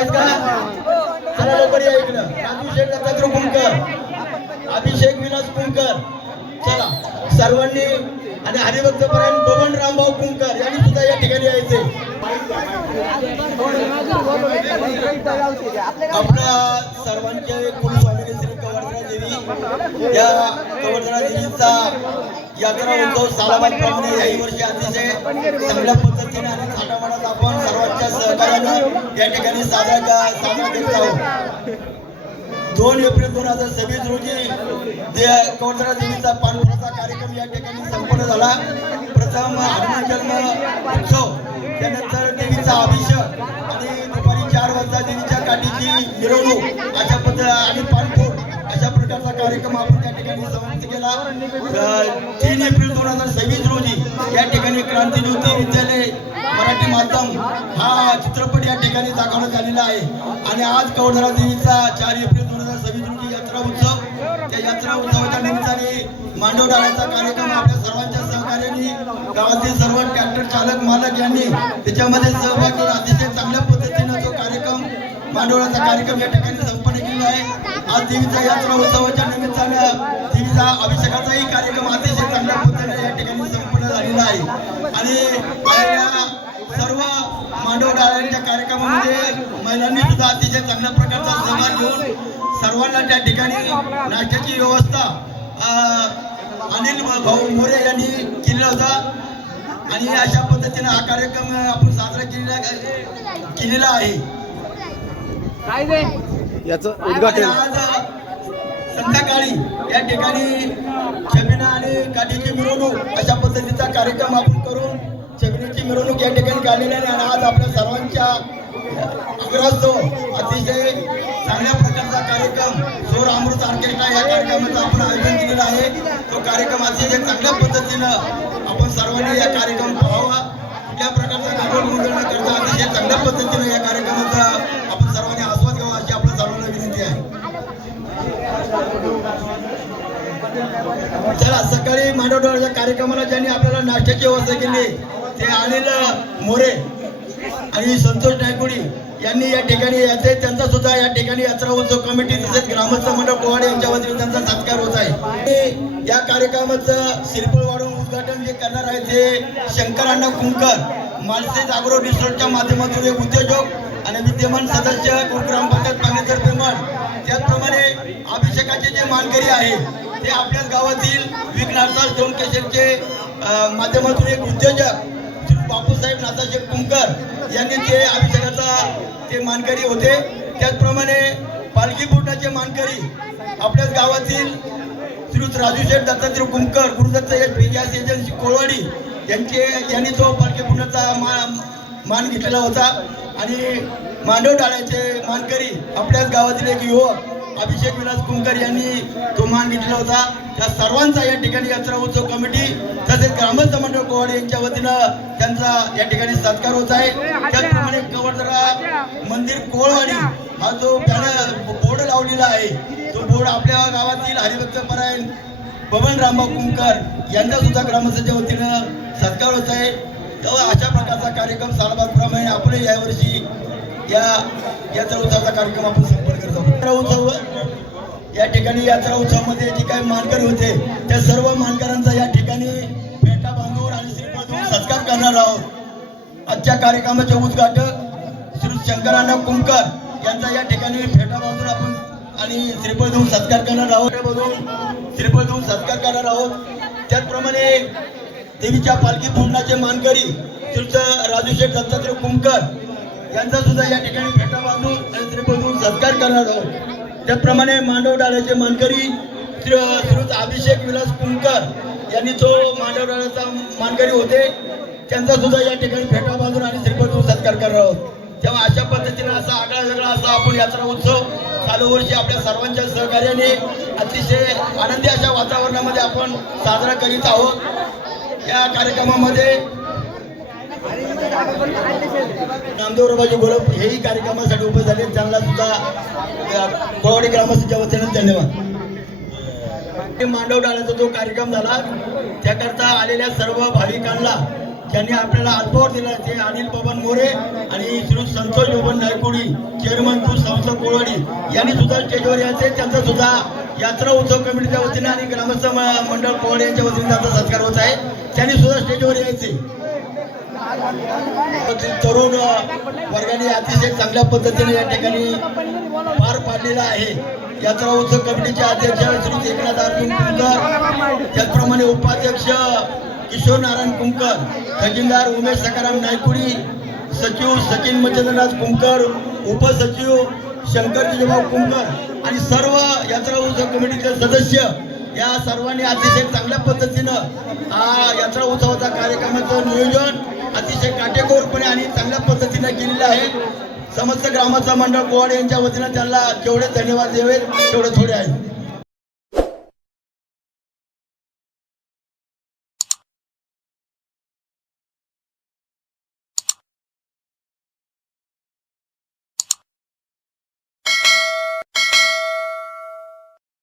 आहेत का? चला लवकर या इकडं. राजू शेठ दत्तात्रय कुंकर, अभिषेक विलास कुंकर, चला सर्वांनी. आणि हरिभक्त परायण बबन रामभाऊ कुंकर यांनी सुद्धा या ठिकाणी यायचे. आपल्या सर्वांचे कुलस्वामिनी श्री कवर्धना देवी, या कवर्धना देवीचा यात्रा उत्सव सालाबादप्रमाणे याही वर्षी अतिशय चांगल्या पद्धतीने आणि थाटामाटात आपण सर्वांच्या सहकार्यानं या ठिकाणी साजरा करीत आहोत. 2 एप्रिल 2026 रोजी कवर्धना देवीचा पाणपुराचा कार्यक्रम या ठिकाणी संपन्न झाला. प्रथम हनुमान जन्म उत्सव, त्यानंतर देवीचा अभिषेक आणि दुपारी 4 वाजता देवीच्या काठीची मिरवणूक अशा पद्धतीने आणि पाणपोट अशा प्रकारचा कार्यक्रम आपण त्या ठिकाणी समाप्त केला. 3 एप्रिल 2026 रोजी या ठिकाणी क्रांतीज्योती विद्यालय मराठी माध्यम हा चित्रपट या ठिकाणी दाखवण्यात आलेला आहे. आणि आज कवर्धना देवीचा 4 एप्रिल 2026 रोजी यात्रा उत्सव, त्या यात्रा उत्सवाच्या निमित्ताने मांडव डाळाचा कार्यक्रम आपल्या सर्वांच्या सहकार्याने गावातील सर्व ट्रॅक्टर चालक मालक यांनी त्याच्यामध्ये सहभाग घेऊन अतिशय चांगल्या पद्धतीने तो कार्यक्रम मांडवडाचा कार्यक्रम या ठिकाणी संपन्न केला आहे. आज देवीचा यात्रा उत्सवाच्या निमित्तानं देवीचा अभिषेकाचाही कार्यक्रम अतिशय चांगल्या पद्धतीने या ठिकाणी संपन्न झालेला आहे. आणि सर्व मांडव डाळ्यांच्या कार्यक्रमामध्ये महिलांनी सुद्धा अतिशय चांगल्या प्रकारचा सहभाग घेऊन सर्वांना त्या ठिकाणी नाश्त्याची व्यवस्था अनिल भाऊ मोरे यांनी केला होता. आणि अशा पद्धतीने हा कार्यक्रम आपण साजरा केलेला आहे. याचं उद्घाटन आज संध्याकाळी या ठिकाणी छबिना आणि काठीची मिरवणूक अशा पद्धतीचा कार्यक्रम आपण करून छबिनीची मिरवणूक या ठिकाणी काढलेली आहे. आणि आज आपल्या सर्वांच्या आग्रहास्तव अतिशय चांगल्या प्रकारचा कार्यक्रम सौर अमृत ऑर्केस्ट्रा या कार्यक्रमाचं आपण आयोजन केलेलं आहे. तो कार्यक्रम अतिशय चांगल्या पद्धतीनं आपण सर्वांनी या कार्यक्रम पाहावा. कुठल्या प्रकारचा गडबड गोंधळ न करता अतिशय चांगल्या पद्धतीनं या कार्यक्रमाचा आपण सर्वांनी आस्वाद घ्यावा अशी आपल्या सर्वांना विनंती आहे. चला, सकाळी मांडवडाळच्या कार्यक्रमाला ज्यांनी आपल्याला नाश्त्याची व्यवस्था केली ते अनिल मोरे आणि संतोष नायकुडी यांनी या ठिकाणी याचे त्यांचा सुद्धा या ठिकाणी यात्रा उत्सव कमिटी तसेच ग्रामस्थ मंडळ पोवाडे यांच्या वतीने त्यांचा सत्कार होत आहे. या कार्यक्रमाचं शिरपळ वाढवून उद्घाटन जे करणार आहे ते शंकरांना कुंकर, मालसे जागरो रिसोर्टच्या माध्यमातून एक उद्योजक आणि विद्यमान सदस्य ग्रामपंचायत पाण्यातर्फे मठ. त्याचप्रमाणे अभिषेकाचे जे मानकरी आहे ते आपल्याच गावातील विघ्नार्थ स्टोन केशरचे माध्यमातून एक उद्योजक बापूसाहेब नाथासाहेब कुंकर यांनी ते अभिषेकाचा ते मानकरी होते. त्याचप्रमाणे पालखी पूर्णाचे मानकरी आपल्याच गावातील श्री राजू शेठ दत्तात्रय कुंकर, गुरुदत्त गॅस एजन्सी कोळवाडी यांनी तो पालखी पूर्णाचा मान घेतलेला होता. आणि मांडव डाळ्याचे मानकरी आपल्याच गावातील एक युवक अभिषेक विलास कुंकर यांनी तो मान घेतला होता. त्या सर्वांचा या ठिकाणी यात्रा उत्सव कमिटी तसेच ग्रामस्थ मंडळ कोवाडे यांच्या वतीनं त्यांचा या ठिकाणी सत्कार होत आहे. त्याचप्रमाणे कवर्धना मंदिर कोळवाडी हा जो बोर्ड लावलेला आहे तो बोर्ड आपल्या गावातील हरिभक्त परायण बबन रामभाऊ कुंकर यांचा सुद्धा ग्रामस्थांच्या वतीनं सत्कार होत आहे. तर अशा प्रकारचा कार्यक्रम सालाबादप्रमाणे आपण यावर्षी या यात्रा उत्सवाचा कार्यक्रम आपण संपन्न करत आहोत. यात्रा उत्सव या ठिकाणी यात्रा उत्सवामध्ये जे काही मानकरी होते त्या सर्व मानकरांचा या ठिकाणी फेटा बांधून आणि श्रीफळ देऊन सत्कार करणार आहोत. आजच्या कार्यक्रमाचे उद्घाटक श्री शंकरांना कुंकर यांचा या ठिकाणी फेटा बांधून आपण आणि श्रीफळ देऊन सत्कार करणार आहोत. श्रीफळ देऊन सत्कार करणार आहोत. त्याचप्रमाणे देवीच्या पालखी पूर्णाचे मानकरी श्री राजू शेठ दत्तात्रय कुंकर यांचा सुद्धा या ठिकाणी फेटा बांधून आणि श्रीफळ देऊन सत्कार करणार आहोत. त्याचप्रमाणे मांडव डाळ्याचे मानकरी श्री अभिषेक विलास कुंकर यांनी तो मांडव डाळ्याचा मानकरी होते त्यांचा सुद्धा या ठिकाणी फेटा बांधून आणि श्रीफळ देऊन सत्कार करणार आहोत. तेव्हा अशा पद्धतीने असा आगळा वेगळा असा आपण यात्रा उत्सव चालू वर्षी आपल्या सर्वांच्या सहकार्याने अतिशय आनंदी अशा वातावरणामध्ये आपण साजरा करीत आहोत. या कार्यक्रमामध्ये नामदेवरावजी गोलप हेही कार्यक्रमासाठी उभे झाले. त्यांना सुद्धा कोवाडी ग्रामस्थांच्या वतीने धन्यवाद. मांडव डाळ्याचा जो कार्यक्रम झाला त्याकरता आलेल्या सर्व भाविकांना ज्यांनी आपल्याला अल्पावर दिला ते अनिल बबन मोरे आणि श्री संतोष बबन नायकुडी चेअरमन टू संस्था कोळवाडी यांनी सुद्धा स्टेजवर यायचे. त्यांचा सुद्धा यात्रा उत्सव कमिटीच्या वतीने आणि ग्रामस्थ मंडळ कोळवाडी यांच्या वतीने त्यांचा सत्कार होत आहे. त्यांनी सुद्धा स्टेजवर यायचे. तरुण वर्गाने अतिशय चांगल्या पद्धतीने या ठिकाणी पार पाडलेला आहे. यात्रा उत्सव कमिटीचे अध्यक्ष श्री एकनाथ अर्जुन कुमकर, त्याचप्रमाणे उपाध्यक्ष किशोर नारायण कुमकर, खजिनदार उमेश सकाराम नायकुडी, सचिव सचिन मच्छिंद्रनाथ कुमकर, उपसचिव शंकर जिजाभाऊ कुमकर आणि सर्व यात्रा उत्सव कमिटीचे सदस्य या सर्वांनी अतिशय चांगल्या पद्धतीनं हा यात्रा उत्सवाचा कार्यक्रमाचं नियोजन अतिशय काटेकोरपणे आणि चांगल्या पद्धतीने केलेलं आहे. समस्त ग्रामस्थ मंडळ कोळवाडी यांच्या वतीनं त्यांना जेवढे धन्यवाद द्यावेत तेवढे थोडे आहेत.